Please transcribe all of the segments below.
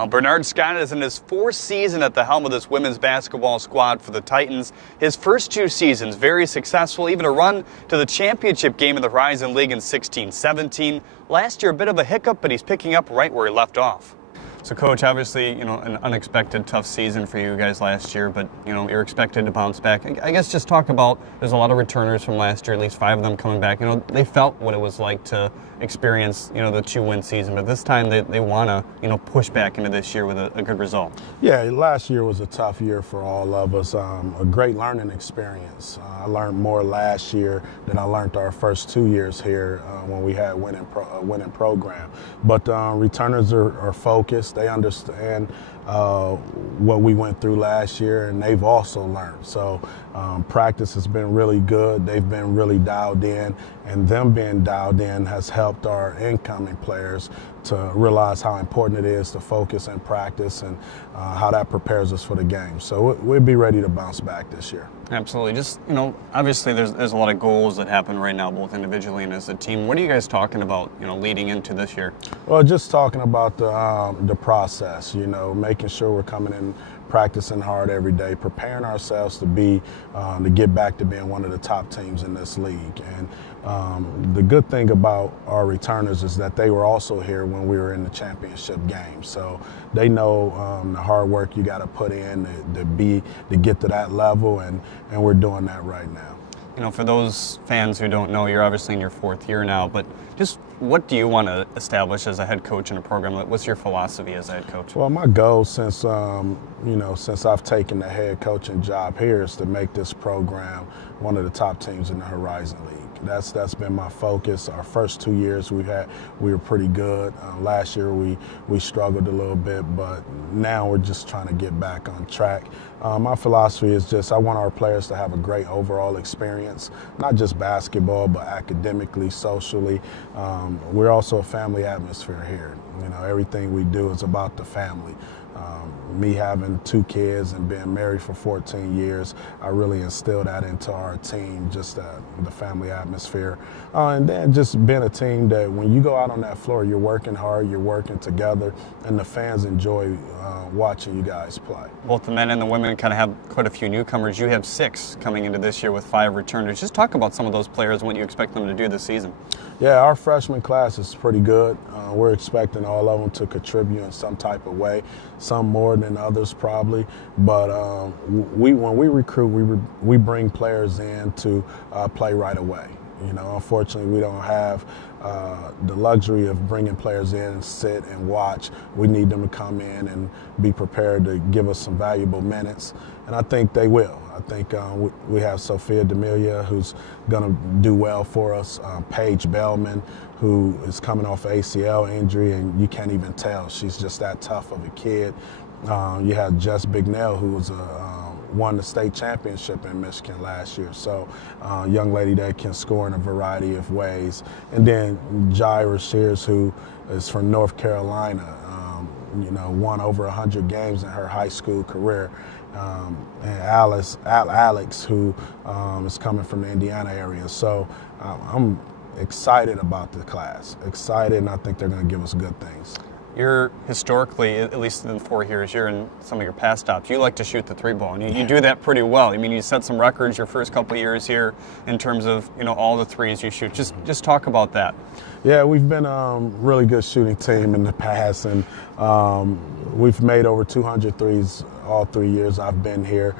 Well, Bernard Scott is in his fourth season at the helm of this women's basketball squad for the Titans. His first two seasons very successful, even a run to the championship game in the Horizon League in 16-17. Last year, a bit of a hiccup, but he's picking up right where he left off. So, Coach, obviously, an unexpected tough season for you guys last year, but, you're expected to bounce back. I guess just talk about, there's a lot of returners from last year, at least 5 of them coming back. They felt what it was like to experience, the 2-win season, but this time they want to, push back into this year with a good result. Yeah, last year was a tough year for all of us, a great learning experience. I learned more last year than I learned our first 2 years here when we had a winning program. But returners are focused. They understand what we went through last year, and they've also learned. So practice has been really good. They've been really dialed in, and them being dialed in has helped our incoming players to realize how important it is to focus and practice, and how that prepares us for the game. So we'll be ready to bounce back this year. Absolutely. Just, obviously there's a lot of goals that happen right now, both individually and as a team. What are you guys talking about, leading into this year? Well, just talking about the process, making sure we're coming in practicing hard every day, preparing ourselves to get back to being one of the top teams in this league. And the good thing about our returners is that they were also here when we were in the championship game. So they know the hard work you got to put in to get to that level, and we're doing that right now. For those fans who don't know, you're obviously in your 4th year now, but just what do you want to establish as a head coach in a program? What's your philosophy as a head coach? Well, my goal since I've taken the head coaching job here is to make this program one of the top teams in the Horizon League. That's been my focus. Our first 2 years we were pretty good. Last year we struggled a little bit, but now we're just trying to get back on track. My philosophy is just I want our players to have a great overall experience, not just basketball, but academically, socially. We're also a family atmosphere here. Everything we do is about the family. Me having 2 kids and being married for 14 years, I really instilled that into our team, just the family atmosphere. And then just being a team that when you go out on that floor, you're working hard, you're working together, and the fans enjoy watching you guys play. Both the men and the women kind of have quite a few newcomers. You have 6 coming into this year with 5 returners. Just talk about some of those players and what you expect them to do this season. Yeah, our freshman class is pretty good. We're expecting all of them to contribute in some type of way, some more than others probably. But when we recruit, we bring players in to play right away. Unfortunately, we don't have the luxury of bringing players in and sit and watch. We need them to come in and be prepared to give us some valuable minutes, and I think they will. I think we have Sophia D'Amelia, who's going to do well for us. Paige Bellman, who is coming off ACL injury, and you can't even tell. She's just that tough of a kid. You have Jess Bignell, who was won the state championship in Michigan last year. So a young lady that can score in a variety of ways. And then Jaira Shears, who is from North Carolina, won over 100 games in her high school career. And Alex, who is coming from the Indiana area. So I'm excited about the class, excited, and I think they're going to give us good things. You're historically, at least in the 4 years, you're in some of your past stops, you like to shoot the 3-ball, and you do that pretty well. I mean, you set some records your first couple of years here in terms of, all the threes you shoot. Just talk about that. Yeah, we've been a really good shooting team in the past, and we've made over 200 threes all 3 years I've been here.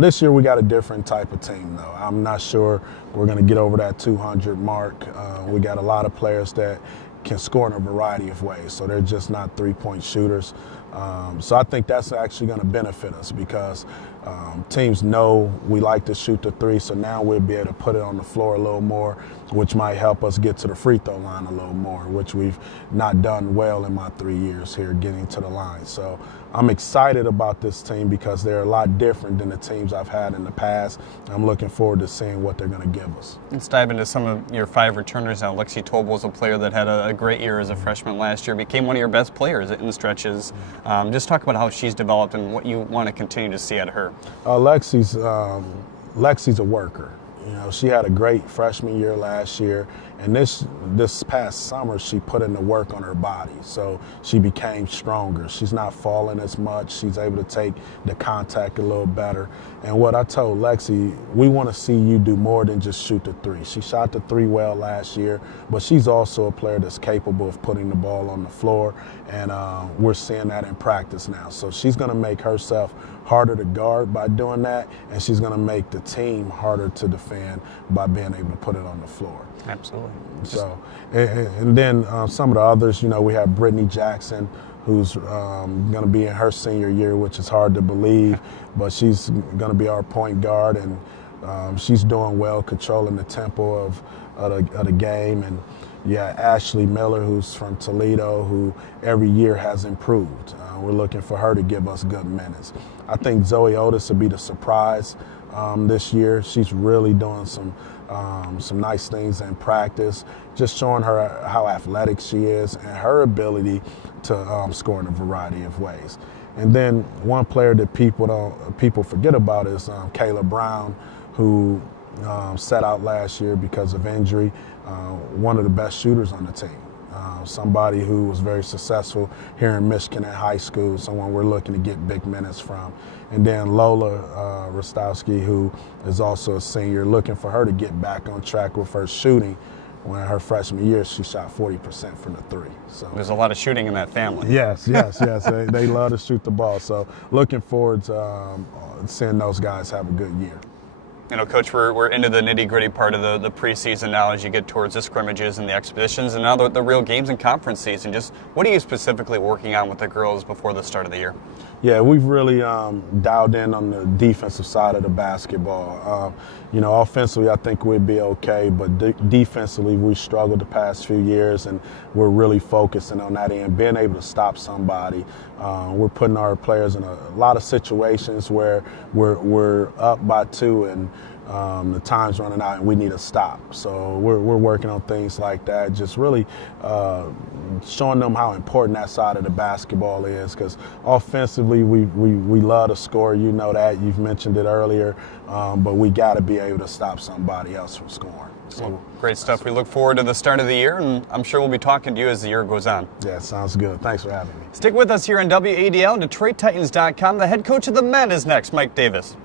This year we got a different type of team, though. I'm not sure we're going to get over that 200 mark. We got a lot of players that can score in a variety of ways, so they're just not 3-point shooters. So I think that's actually going to benefit us because teams know we like to shoot the 3, so now we'll be able to put it on the floor a little more, which might help us get to the free throw line a little more, which we've not done well in my 3 years here getting to the line. So I'm excited about this team because they're a lot different than the teams I've had in the past. I'm looking forward to seeing what they're going to give us. Let's dive into some of your 5 returners now. Lexi Tobel is a player that had a great year as a freshman last year, became one of your best players in the stretches. Just talk about how she's developed and what you want to continue to see out of her. Lexi's a worker. She had a great freshman year last year, And this past summer, she put in the work on her body, so she became stronger. She's not falling as much. She's able to take the contact a little better. And what I told Lexi, we want to see you do more than just shoot the three. She shot the three well last year, but she's also a player that's capable of putting the ball on the floor, and we're seeing that in practice now. So she's going to make herself harder to guard by doing that, and she's going to make the team harder to defend by being able to put it on the floor. Absolutely. So, and then some of the others, you know, we have Brittany Jackson, who's going to be in her senior year, which is hard to believe, but she's going to be our point guard, and she's doing well, controlling the tempo of the game. And yeah, Ashley Miller, who's from Toledo, who every year has improved. We're looking for her to give us good minutes. I think Zoe Otis will be the surprise this year. She's really doing some nice things in practice, just showing her how athletic she is and her ability to score in a variety of ways. And then one player that people forget about is Kayla Brown, who sat out last year because of injury. One of the best shooters on the team. Somebody who was very successful here in Michigan at high school, someone we're looking to get big minutes from. And then Lola Rostowski, who is also a senior, looking for her to get back on track with her shooting. When her freshman year, she shot 40% from the three. So there's a lot of shooting in that family. Yes. They love to shoot the ball. So looking forward to seeing those guys have a good year. You know, Coach, we're into the nitty-gritty part of the preseason now as you get towards the scrimmages and the exhibitions and now the real games and conference season. Just what are you specifically working on with the girls before the start of the year? Yeah, we've really dialed in on the defensive side of the basketball. You know, offensively, I think we'd be okay, but defensively, we struggled the past few years, and we're really focusing on that end, being able to stop somebody. We're putting our players in a lot of situations where we're up by 2 and the time's running out and we need to stop. So we're working on things like that, just really showing them how important that side of the basketball is, because offensively we love to score. You know that. You've mentioned it earlier. But we got to be able to stop somebody else from scoring. So well, great stuff. We look forward to the start of the year, and I'm sure we'll be talking to you as the year goes on. Yeah, sounds good. Thanks for having me. Stick with us here on WADL, DetroitTitans.com. The head coach of the men is next, Mike Davis.